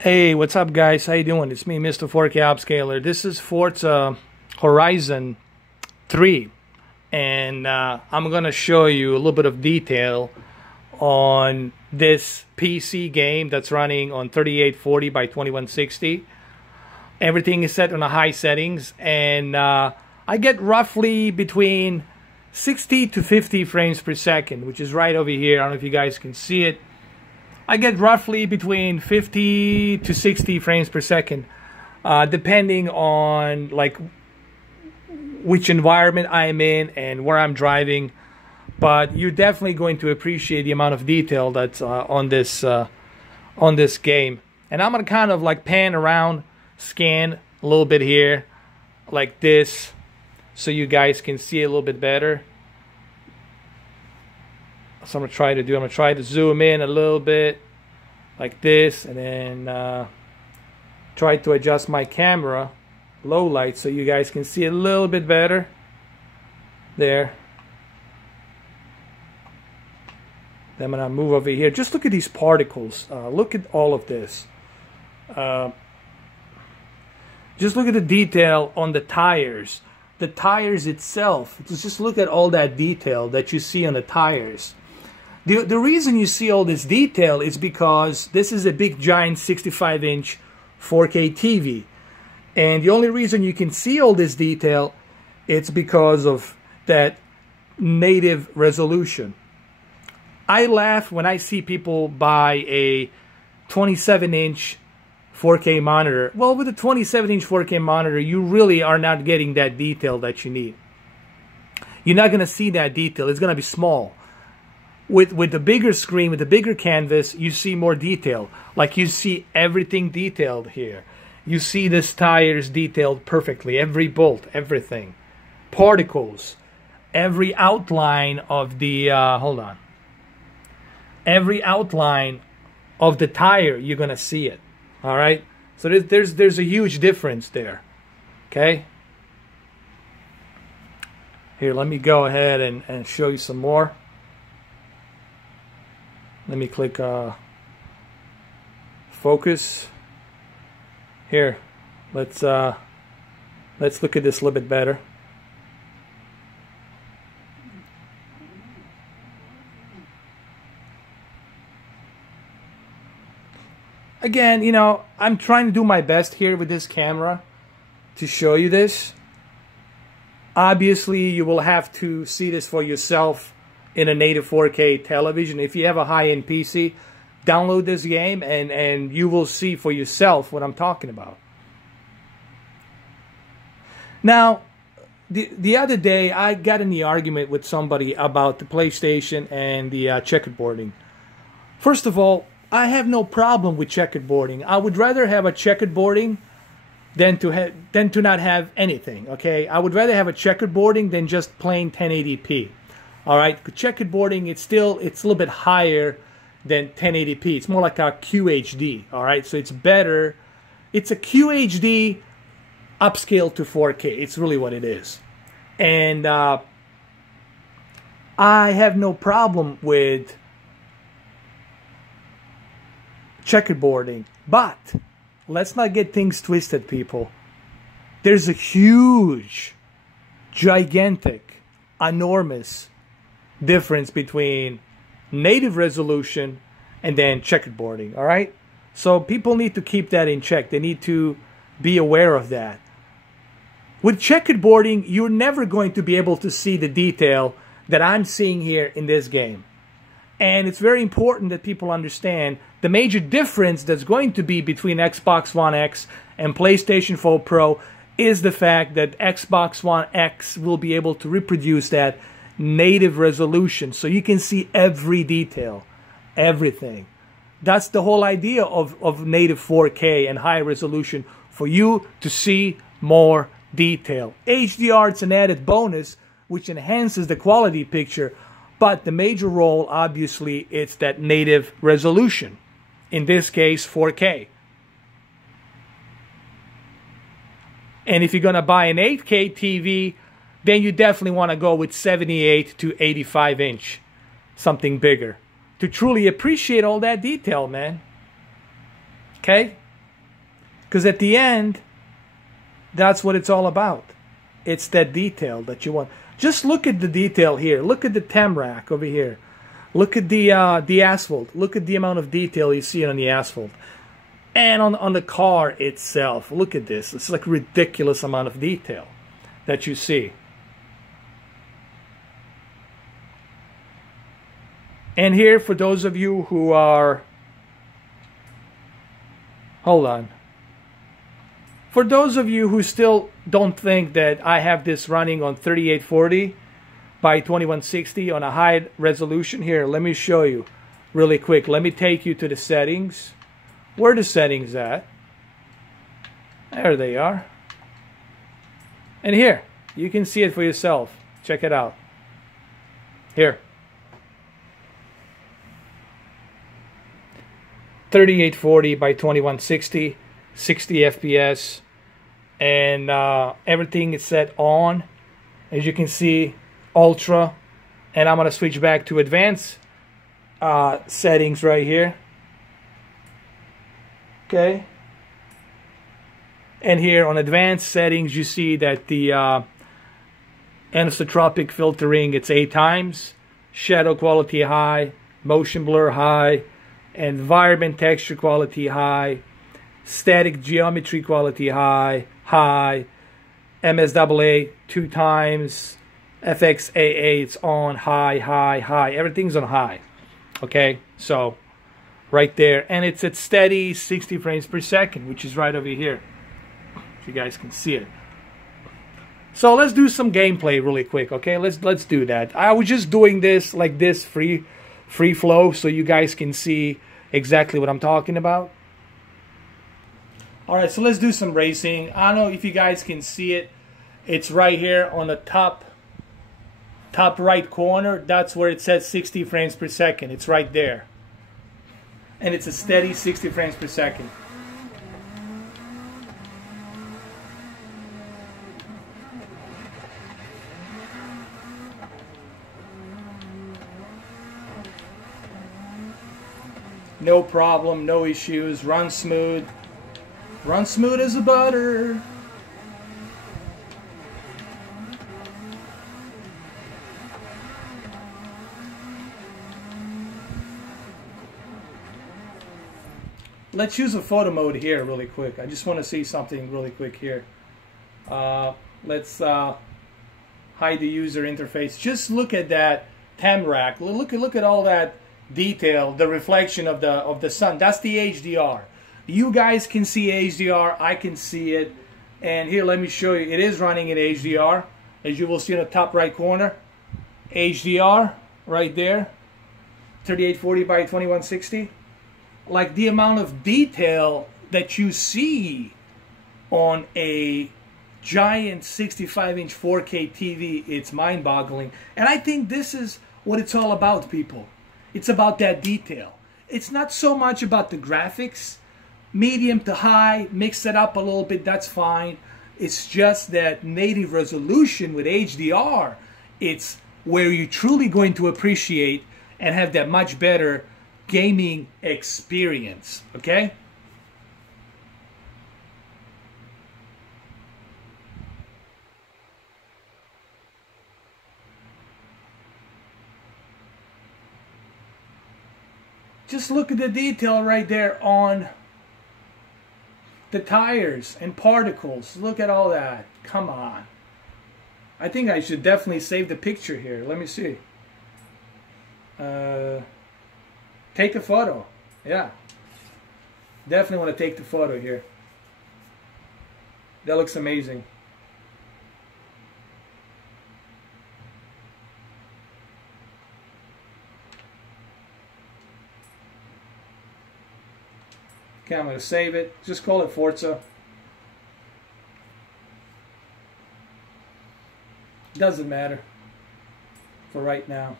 Hey, what's up, guys? How you doing? It's me, Mr. 4K Upscaler. This is Forza Horizon 3, and I'm gonna show you a little bit of detail on this PC game that's running on 3840 by 2160. Everything is set on the high settings, and I get roughly between 60 to 50 frames per second, which is right over here. I don't know if you guys can see it. I get roughly between 50 to 60 frames per second, depending on like which environment I'm in and where I'm driving. But you're definitely going to appreciate the amount of detail that's on this game. And I'm gonna kind of like pan around, scan a little bit here, like this, so you guys can see a little bit better. So I'm gonna try to zoom in a little bit like this, and then try to adjust my camera low light so you guys can see a little bit better there. Then I'm gonna move over here. Just look at these particles. Look at all of this. Just look at the detail on the tires. The tires itself. Just look at all that detail that you see on the tires. The reason you see all this detail is because this is a big giant 65-inch 4K TV. And the only reason you can see all this detail, it's because of that native resolution. I laugh when I see people buy a 27-inch 4K monitor. Well, with a 27-inch 4K monitor, you really are not getting that detail that you need. You're not going to see that detail. It's going to be small. With the bigger screen, with the bigger canvas, you see more detail. Like you see everything detailed here. You see this tires detailed perfectly. Every bolt, everything. Particles. Every outline of the, hold on. Every outline of the tire, you're going to see it. All right? So there's a huge difference there. Okay? Here, let me go ahead and show you some more. Let me click focus. Here, let's look at this a little bit better. Again, you know, I'm trying to do my best here with this camera to show you this. Obviously, you will have to see this for yourself in a native 4K television. If you have a high-end PC, download this game and you will see for yourself what I'm talking about. Now, the other day I got in the argument with somebody about the PlayStation and the checkerboarding. First of all, I have no problem with checkerboarding. I would rather have a checkerboarding than to not have anything. Okay, I would rather have a checkerboarding than just plain 1080p. All right, checkerboarding, it's a little bit higher than 1080p. It's more like a QHD. All right, so it's better. It's a QHD upscale to 4K. It's really what it is. And I have no problem with checkerboarding. But let's not get things twisted, people. There's a huge, gigantic, enormous difference between native resolution and then checkerboarding. All right, so people need to keep that in check. They need to be aware of that. With checkerboarding, you're never going to be able to see the detail that I'm seeing here in this game. And it's very important that people understand the major difference that's going to be between Xbox One X and PlayStation 4 Pro is the fact that Xbox One X will be able to reproduce that native resolution, so you can see every detail, everything. That's the whole idea of native 4K and high resolution, for you to see more detail. HDR, it's an added bonus which enhances the quality picture, but the major role, obviously, it's that native resolution. In this case, 4K. And if you're gonna buy an 8K TV, then you definitely want to go with 78 to 85 inch, something bigger, to truly appreciate all that detail, man. Okay? Because at the end, that's what it's all about. It's that detail that you want. Just look at the detail here. Look at the tamrack over here. Look at the asphalt. Look at the amount of detail you see on the asphalt. And on the car itself. Look at this. It's like a ridiculous amount of detail that you see. And here, for those of you who are... Hold on. For those of you who still don't think that I have this running on 3840 by 2160 on a high resolution, here, let me show you really quick. Let me take you to the settings. Where are the settings at? There they are. And here, you can see it for yourself. Check it out. Here. 3840 by 2160, 60 FPS, and everything is set on. As you can see, ultra, and I'm going to switch back to advanced settings right here. Okay, and here on advanced settings, you see that the anisotropic filtering, it's 8 times, shadow quality high, motion blur high, environment texture quality high, static geometry quality high, MSAA 2 times, FXAA it's on high. Everything's on high. Okay, so right there, and it's at steady 60 frames per second, which is right over here. If you guys can see it. So let's do some gameplay really quick. Okay, let's do that. I was just doing this like this free flow, so you guys can see exactly what I'm talking about. Alright, so let's do some racing. I don't know if you guys can see it. It's right here on the top right corner. That's where it says 60 frames per second. It's right there. And it's a steady 60 frames per second. No problem, no issues, run smooth as a butter. Let's use a photo mode here really quick. I just want to see something really quick here. Let's hide the user interface. Just look at that tamrack. Look at all that detail, the reflection of the sun. That's the HDR. You guys can see HDR, I can see it, and here let me show you. It is running in HDR, as you will see in the top right corner. HDR right there, 3840 by 2160. Like the amount of detail that you see on a giant 65-inch 4K TV, it's mind-boggling. And I think this is what it's all about, people. It's about that detail. It's not so much about the graphics. Medium to high, mix it up a little bit, that's fine. It's just that native resolution with HDR. It's where you're truly going to appreciate and have that much better gaming experience, okay? Just look at the detail right there on the tires and particles. Look at all that. Come on. I think I should definitely save the picture here. Let me see. Take a photo. Yeah. Definitely want to take the photo here. That looks amazing. Okay, I'm going to save it. Just call it Forza. Doesn't matter for right now.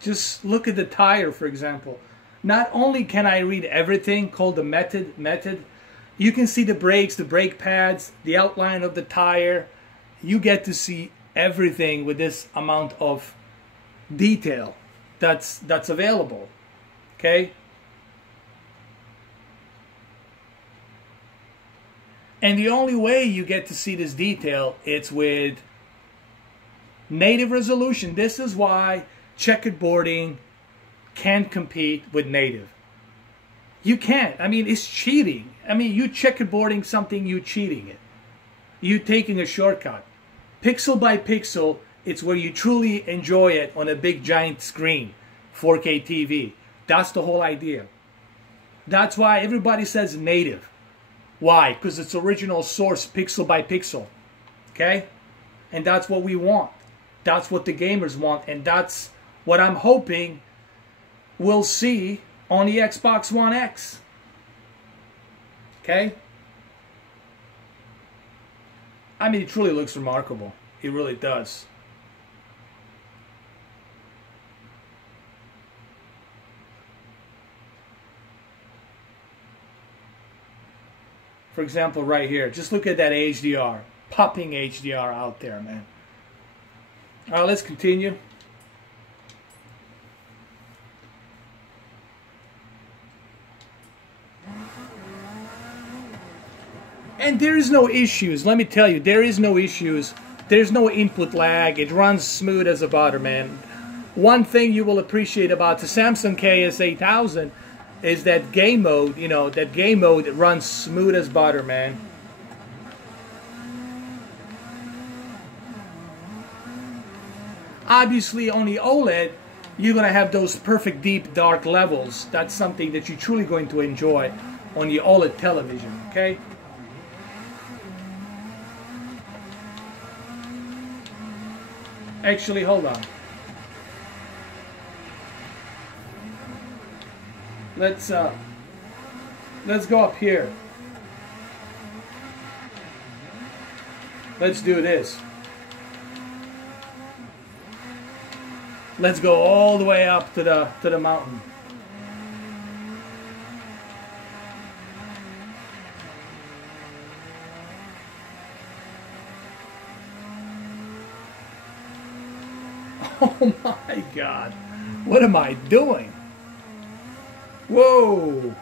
Just look at the tire, for example. Not only can I read everything called the method, You can see the brakes, the brake pads, the outline of the tire. You get to see everything with this amount of detail that's available. Okay? And the only way you get to see this detail, it's with native resolution. This is why checkerboarding can't compete with native. You can't. I mean, it's cheating. I mean, you checkerboarding something, you cheating it. You taking a shortcut. Pixel by pixel, it's where you truly enjoy it on a big giant screen, 4K TV. That's the whole idea. That's why everybody says native. Why? Because it's original source, pixel by pixel. Okay? And that's what we want. That's what the gamers want. And that's what I'm hoping we'll see on the Xbox One X. Okay? I mean, it truly looks remarkable. It really does. For example, right here, just look at that HDR. Popping HDR out there, man. All right, let's continue. And there is no issues. Let me tell you, there is no issues. There's no input lag. It runs smooth as a butter, man. One thing you will appreciate about the Samsung KS8000 is that game mode. You know, that game mode runs smooth as butter, man. Obviously, on the OLED, you're going to have those perfect deep dark levels. That's something that you're truly going to enjoy on the OLED television, okay? Actually, hold on. Let's go up here. Let's do this. Let's go all the way up to the mountain. Oh my God. What am I doing? Whoa.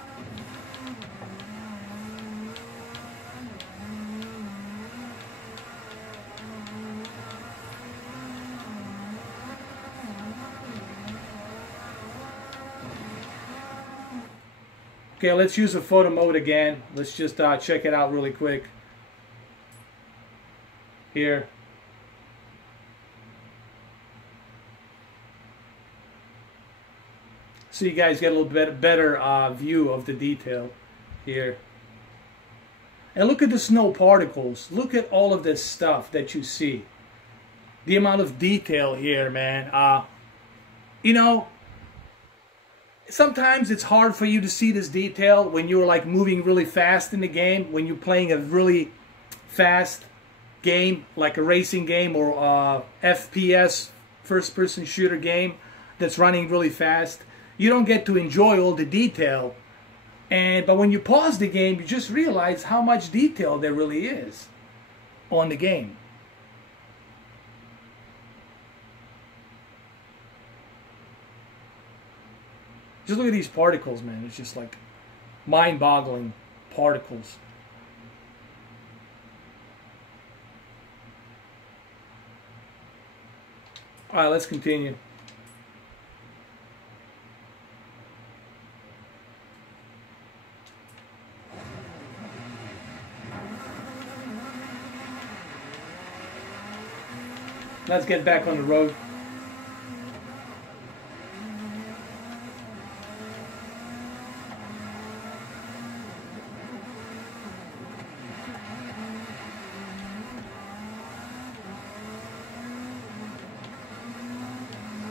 Okay, let's use the photo mode again. Let's just check it out really quick. Here. So you guys get a little bit better view of the detail here. And look at the snow particles. Look at all of this stuff that you see. The amount of detail here, man. You know, sometimes it's hard for you to see this detail when you're like moving really fast in the game, when you're playing a really fast game, like a racing game or FPS, first-person shooter game that's running really fast. You don't get to enjoy all the detail. But when you pause the game, you just realize how much detail there really is on the game. Just look at these particles, man. It's just like mind-boggling particles. All right, let's continue. Let's get back on the road.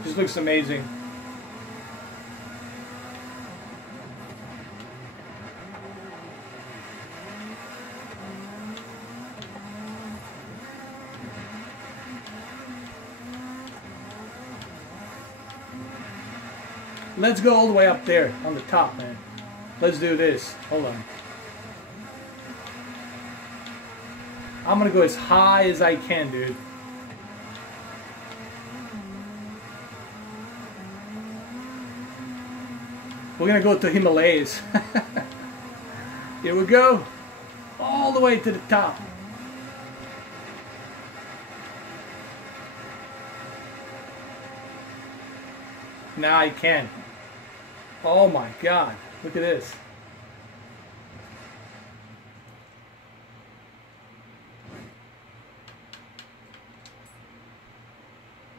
Just looks amazing. Let's go all the way up there on the top, man. Let's do this. Hold on. I'm gonna go as high as I can, dude. We're gonna go to Himalayas. Here we go. All the way to the top. Now I can. Oh my God. Look at this.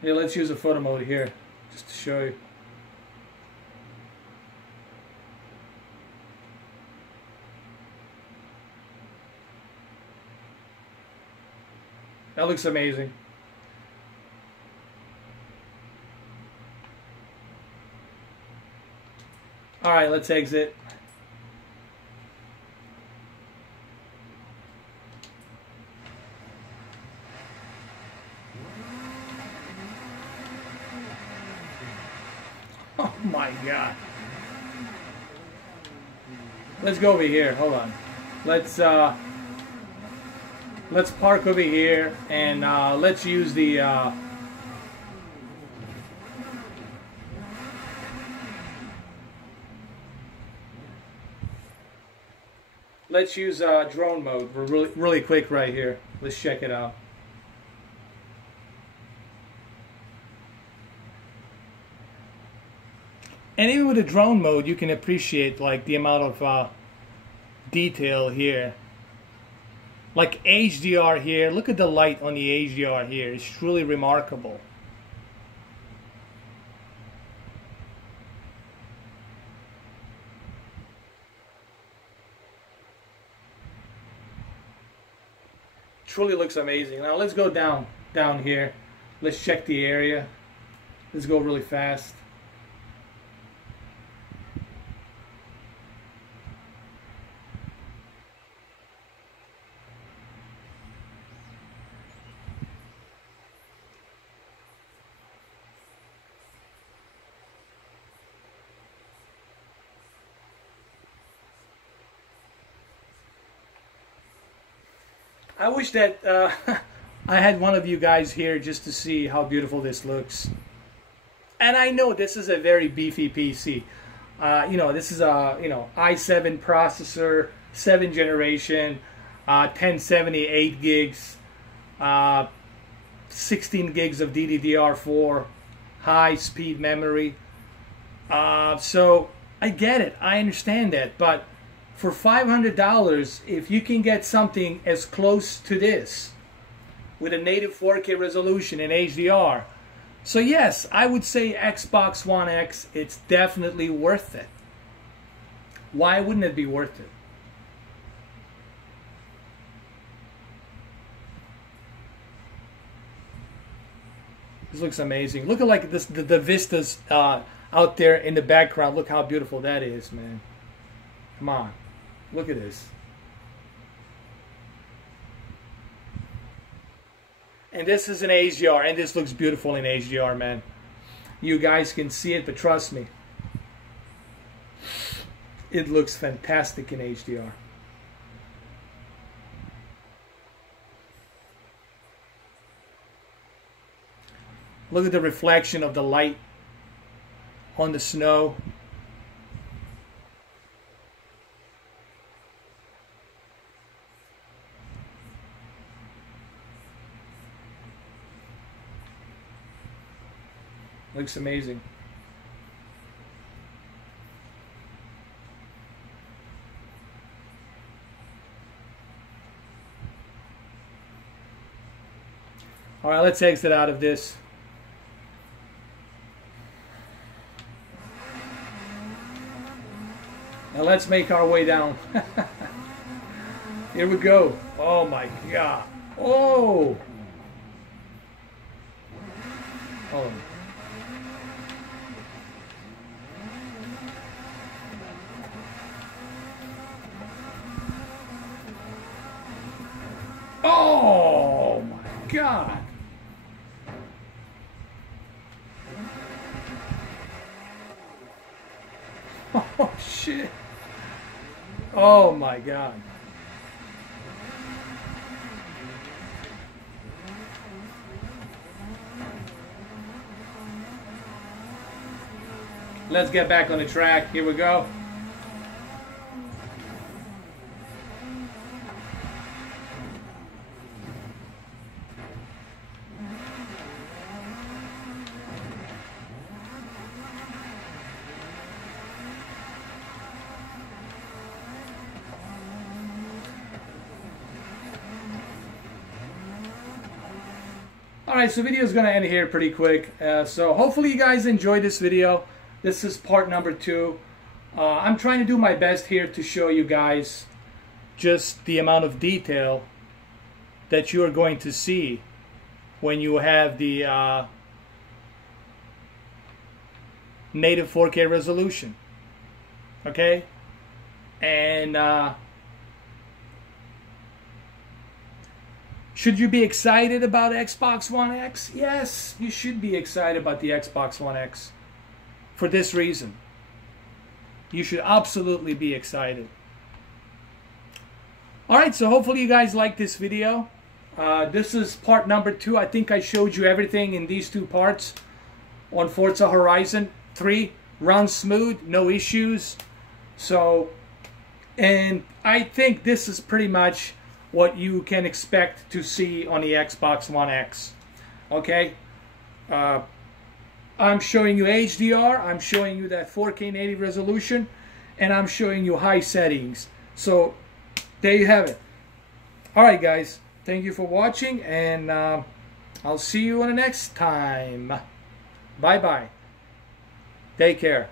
Here, let's use a photo mode here, just to show you. That looks amazing. All right, let's exit. Oh my God. Let's go over here. Hold on. Let's park over here and let's use the let's use drone mode. We're really quick right here. Let's check it out. And even with the drone mode, you can appreciate like the amount of detail here. Like HDR here. Look at the light on the HDR here. It's truly remarkable. Truly looks amazing. Now let's go down here. Let's check the area. Let's go really fast. I wish that I had one of you guys here just to see how beautiful this looks. And I know this is a very beefy PC. You know, this is a i7 processor, 7th generation, 1070, 8 gigs, 16 gigs of DDR4, high-speed memory. So I get it. I understand that, but for $500, if you can get something as close to this with a native 4K resolution in HDR, so yes, I would say Xbox One X, it's definitely worth it. Why wouldn't it be worth it? This looks amazing. Look at like this, the vistas out there in the background. Look how beautiful that is, man. Come on. Look at this. And this is in HDR, and this looks beautiful in HDR, man. You guys can see it, but trust me, it looks fantastic in HDR. Look at the reflection of the light on the snow. Looks amazing. All right, let's exit out of this. Now let's make our way down. Here we go. Oh my God. Oh. Oh. Oh my God. Oh shit. Oh my God. let's get back on the track. Here we go. Alright, so video is going to end here pretty quick. So hopefully you guys enjoyed this video. This is part number 2. I'm trying to do my best here to show you guys just the amount of detail that you are going to see when you have the native 4K resolution. Okay? And should you be excited about Xbox One X? Yes, you should be excited about the Xbox One X. For this reason. You should absolutely be excited. Alright, so hopefully you guys like this video. This is part number 2. I think I showed you everything in these 2 parts on Forza Horizon 3. Runs smooth, no issues. So, and I think this is pretty much what you can expect to see on the Xbox One X. Okay? I'm showing you HDR, I'm showing you that 4K native resolution, and I'm showing you high settings. So, there you have it. Alright guys, thank you for watching, and I'll see you on the next time. Bye-bye. Take care.